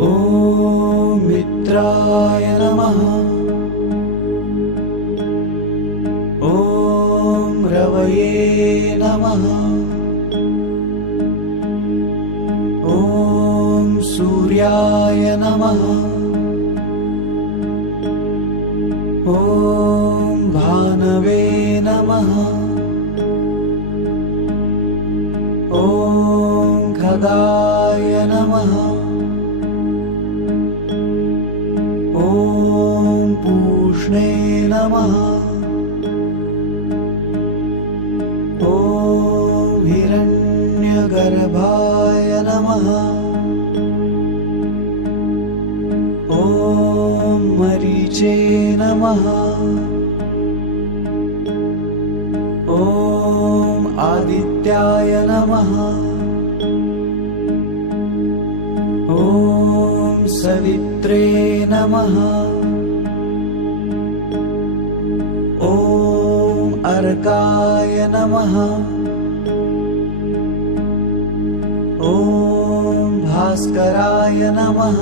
ॐ मित्राय नमः। ॐ रवये नमः। ॐ सूर्याय नमः। ॐ भानवे नमः। ॐ खगाय नमः ॐ पूष्णे नमः। ॐ हिरण्यगर्भाय नमः। ॐ मरीचे नमः। ॐ आदित्याय नमः सवित्रे नमः। ॐ अर्काय नमः। ॐ भास्कराय नमः